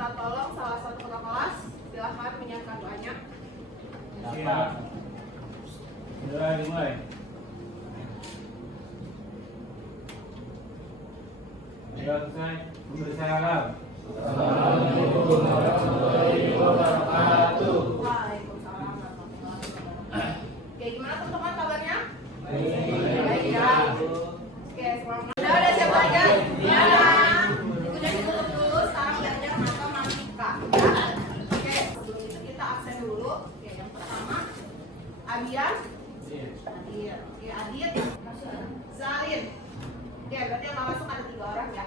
minta tolong salah satu kakak kelas, silahkan menyiapkan doanya. Siap. Mulai. Sudah selesai. Memberi salam. Assalamualaikum warahmatullahi wabarakatuh. Waalaikumsalam warahmatullahi wabarakatuh. Oke, gimana teman-teman kabarnya? Baik ya. Oke, semangat. Udah siap belajar? Ya. Ibu jadi dulu, sekarang belajar matematika. Ya. Oke, sebelum itu kita absen dulu. Oke, yang pertama Abian. Adit. Oke, Adit. Zalin. Oke, berarti yang masuk ada 3 orang ya.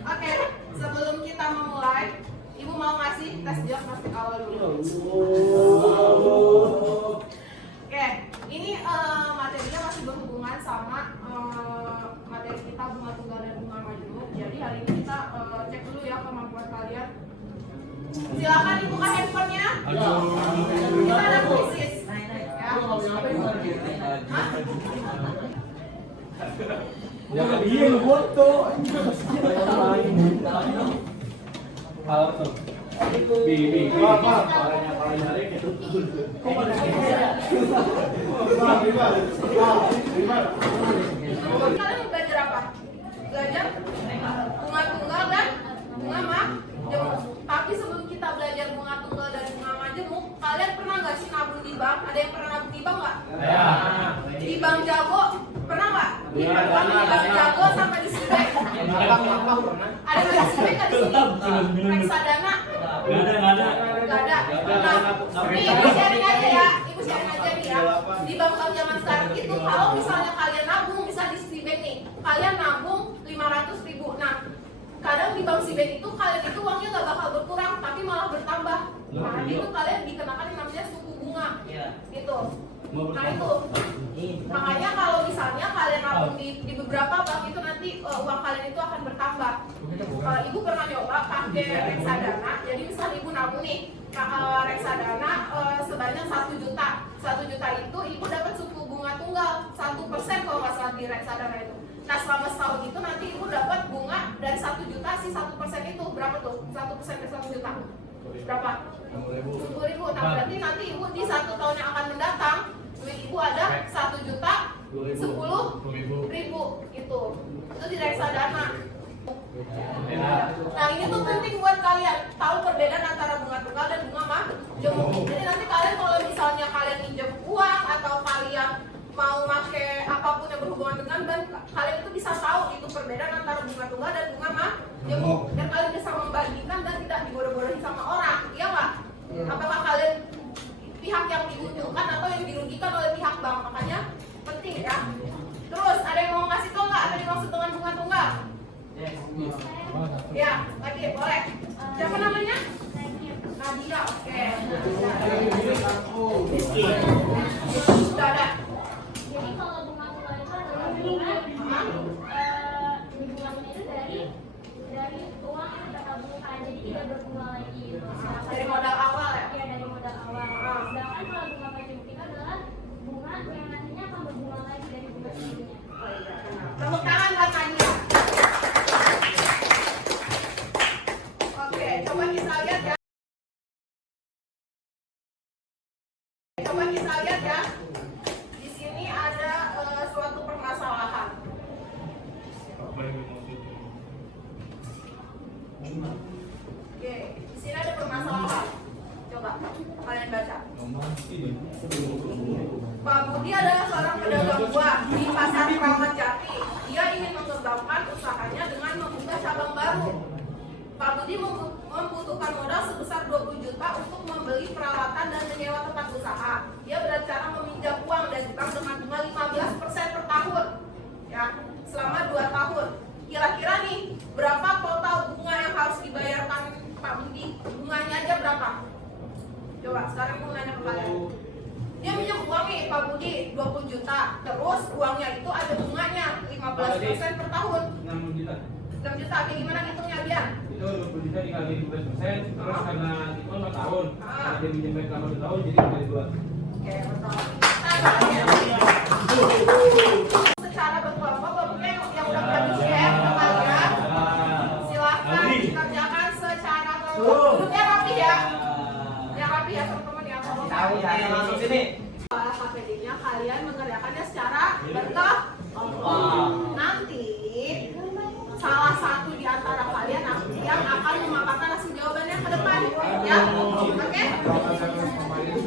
Oke, sebelum kita memulai, Ibu mau ngasih tes jawab masuk awal dulu. Oke, ini materinya masih berhubungan sama materi kita bunga tunggal dan bunga majemuk. Jadi hari ini kita cek dulu ya kemampuan kalian. Silakan dibuka handphonenya. Kita ada kuisis. Ya. Jangan dia foto. Bibi, apa? Kalian belajar apa? Belajar bunga tunggal dan bunga majemuk. Tapi sebelum kita belajar bunga tunggal dan bunga majemuk, kalian pernah nggak sih nabung di bank? Ada yang pernah nabung di bank nggak? Ya. Di bank Jago pernah nggak? Di bank Jago sampai di Sibek. Ada nggak di Sibek nggak di sini? Reksadana? Nggak ada. Nggak ada. Nah, nih ibu sharing aja ya. Ibu sharing aja nih ya. Di bank zaman sekarang itu kalau misalnya kalian nabung, misal di Sibek nih, kalian nabung 500.000. Nah, kadang di bank Sibek itu kalian itu uangnya nggak bakal berkurang, tapi malah bertambah. Nah, itu kalian dikenakan yang namanya suku bunga. Gitu. Nah itu, makanya kalau misalnya kalian nabung di beberapa bank itu nanti uang kalian itu akan bertambah. Ibu pernah nyoba pakai reksadana, jadi misalnya ibu nabung nih reksadana sebanyak 1 juta. 1 juta itu ibu dapat suku bunga tunggal 1% kalau nggak salah di reksadana itu. Nah selama setahun itu nanti ibu dapat bunga dari 1 juta, si 1% itu berapa tuh? 1% dari 1 juta berapa? 10.000. Nah berarti nanti ibu di 1 tahun yang akan mendatang duit ibu ada 1 juta 10.000 gitu. Itu di reksadana. Nah ini tuh penting buat kalian tahu perbedaan antara bunga tunggal dan bunga majemuk. Jadi nanti kalian kalau misalnya kalian pinjam uang atau kalian mau pakai apapun yang berhubungan dengan bank, kalian itu bisa tahu itu perbedaan antara bunga tunggal dan bunga majemuk. Dan kalian bisa membandingkan dan tidak dibodoh-bodohin sama orang, iya nggak? Apakah kalian pihak yang diuntungkan atau yang dirugikan oleh pihak bank? Makanya penting ya. Terus ada yang mau ngasih tau nggak apa yang dimaksud dengan bunga tunggal? Ya, lagi boleh. Siapa namanya? Nadia. Oke. Sudah ada. Jadi kalau bunga tunggal itu adalah bunga itu dari uang yang kita tabungkan, jadi tidak berbunga lagi. Dari modal awal ya? Iya, dari modal awal. Sedangkan kalau bunga majemuk itu adalah bunga yang nantinya akan berbunga lagi dari bunga sebelumnya. Tepuk tangan buat Nadia. Oke, coba kita lihat ya. Coba kita lihat ya. Di sini ada suatu permasalahan. Oke, di sini ada permasalahan. Coba kalian baca. Pak Budi adalah seorang pedagang buah di pasar Kramat Jati. Dia ingin mengembangkan usahanya dengan membuka cabang baru. Pak Budi membutuhkan modal sebesar 20 juta untuk membeli peralatan dan menyewa tempat usaha. Dia berencana meminjam uang dari bank dengan bunga 15% per tahun, ya, selama 2 tahun. Kira-kira nih, berapa total bunga yang harus dibayarkan Pak Budi? Bunganya aja berapa? Coba, sekarang aku nanya ke kalian. Dia minjem uang nih Pak Budi 20 juta. Terus uangnya itu ada bunganya 15% per tahun. 6 juta. 6 juta, kayak gimana ngitungnya Bian? Itu 20 juta dikali 15%, terus karena itu 4 tahun. Karena dia minjem baik selama 2 tahun, jadi dikali 2. Oke, betul. Secara berkelompok, pokoknya yang udah pernah di-share ke kalian, silahkan dikerjakan secara kelompok. kalian mengerjakannya secara berkelompok. Nanti salah satu di antara kalian yang akan memaparkan hasil jawabannya ke depan, ya. Oke?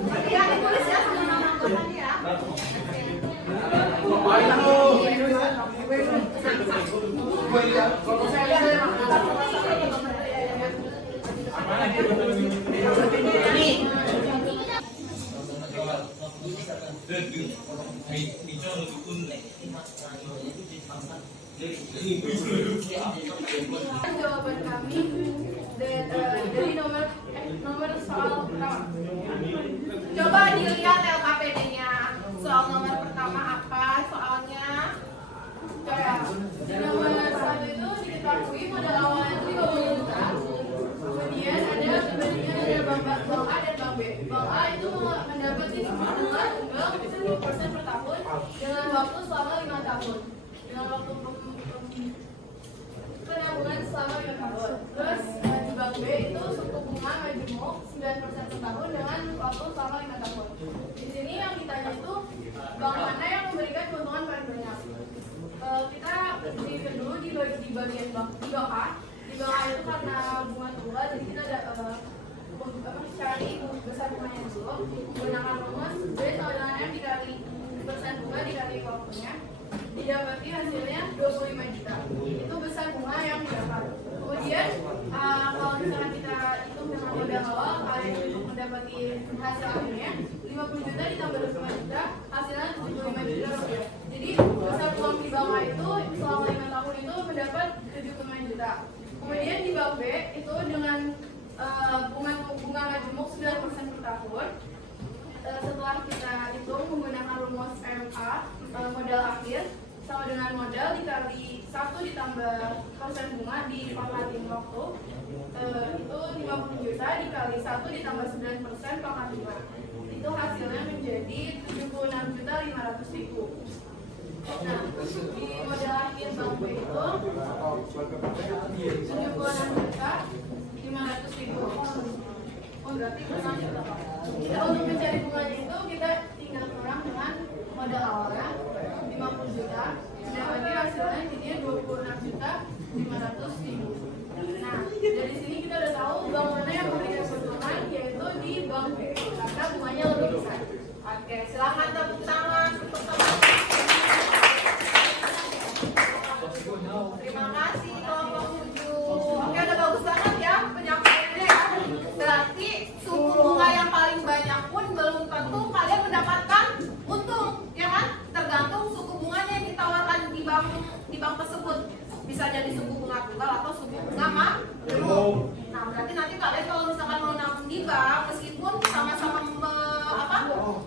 Nanti ya ditulis ya sama nama anggotanya ya. Nih. Jawaban kami dari nomor soal pertama. Coba dilihat LKPD-nya. Soal nomor pertama apa soalnya? Coba. Nomor 1 itu diketahui modal awal itu 50 juta. Kemudian ada perbandingan ada Bank A dan Bank B. Bank A itu mendapat tunggal 10% per tahun dengan waktu selama 5 tahun. Dengan waktu penabungan selama 5 tahun. Terus di Bank B itu suku bunga majemuk 9% per tahun dengan waktu selama 5 tahun. Di sini yang ditanya itu bank mana yang memberikan keuntungan paling banyak. Kita dulu di bagian bank di Bank A. Di Bank A itu karena bunga tunggal, jadi kita ada cari besar bunganya dulu, menggunakan rumus B sama dengan M dikali persen bunga dikali waktunya, didapati hasilnya 25 juta. Itu besar bunga yang didapat. Kemudian kalau misalnya kita hitung dengan modal awal, kalian mendapati hasil akhirnya 50 juta ditambah 25 juta, hasilnya 75 juta rupiah. Jadi besar uang di Bank A itu selama 5 tahun itu mendapat 75 juta. Kemudian di Bank B itu dengan bunga majemuk 9% per tahun. Setelah kita hitung menggunakan rumus MA, modal akhir sama dengan modal dikali 1 ditambah persen bunga dipangkatin waktu, itu 50 juta dikali 1 ditambah 9% pangkat 5. Itu hasilnya menjadi 76.500.000. Nah, di modal akhir Bank B itu 76.500.000. Oh, berarti kurang juta. Kita untuk mencari bunganya itu kita tinggal kurang dengan modal awalnya 50 juta. Dan lagi hasilnya jadinya 26.500.000. Nah, dari sini kita udah tahu bank mana yang memberikan keuntungan, yaitu di Bank B karena bunganya lebih besar. Oke, silakan tepuk tangan untuk teman-teman. Terima kasih kelompok 7. Oke, udah bagus banget ya penyampaiannya ya. Berarti suku bunga yang paling banyak pun belum tentu kalian mendapatkan untung, ya kan? Tergantung suku bunganya yang ditawarkan di bank tersebut. Bisa jadi suku bunga tunggal atau suku bunga majemuk. Nah, berarti nanti kalian kalau misalkan mau nabung di bank, meskipun sama-sama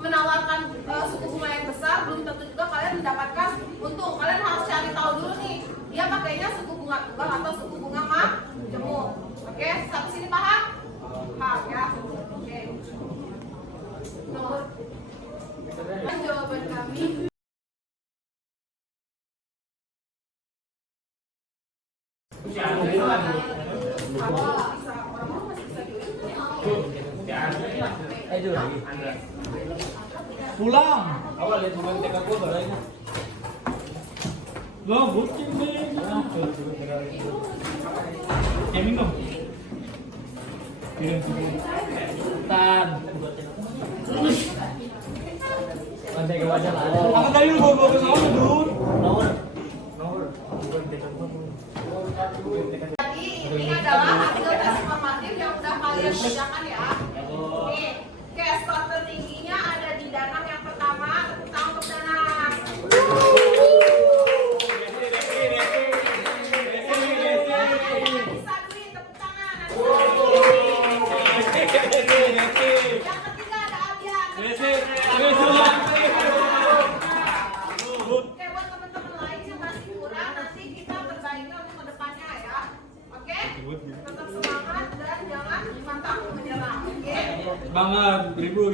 menawarkan suku bunga yang besar, belum tentu juga kalian mendapatkan untung. Kalian harus cari tahu dulu nih, dia pakainya suku bunga tunggal atau suku bunga majemuk. Oke, sampai sini paham? Paham ya? Oke. Jawaban kami. Pulang. Awal lihat momen TK gua barangnya. Lo bucin nih. Minum. Tan. Lantai ke wajah lah. Apa tadi lu bawa ke sana, Dun? Nomor. Jadi ini adalah hasil tes informatif yang udah kalian kerjakan ya. Nih, cash score tertingginya ada di Danang yang pertama. Tepuk tangan untuk Danang. Bisa duit, tepuk tangan. Yang ketiga ada Aldian. Oke, buat teman-teman lain yang masih kurang, nanti kita perbaiki untuk kedepannya ya. Oke? Tetap semangat dan jangan pantang menyerah. Oke? Banget, libur.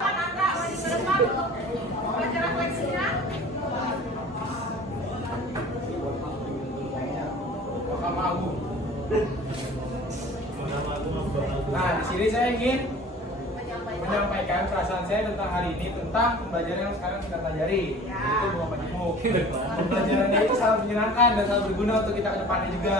Kan Anda maju ke depan untuk baca refleksinya. Nah, di sini saya ingin menyampaikan perasaan saya tentang hari ini tentang pembelajaran yang sekarang kita pelajari, Ya. yaitu bunga majemuk. Pembelajarannya itu sangat menyenangkan dan sangat berguna untuk kita ke depannya juga.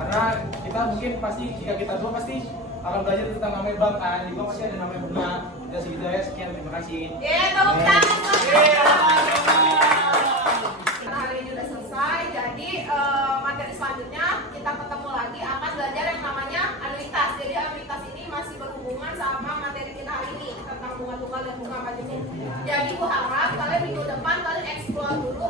Karena kita mungkin pasti jika kita tua pasti akan belajar tentang namanya bank kan, di bank pasti ada namanya bunga. Udah segitu ya, sekian, terima kasih. Tepuk tangan. Kita hari ini udah selesai, jadi materi selanjutnya kita ketemu lagi akan belajar yang namanya anuitas. Jadi anuitas ini masih berhubungan sama materi kita hari ini tentang bunga tunggal dan bunga majemuk. Jadi aku harap kalian minggu depan kalian explore dulu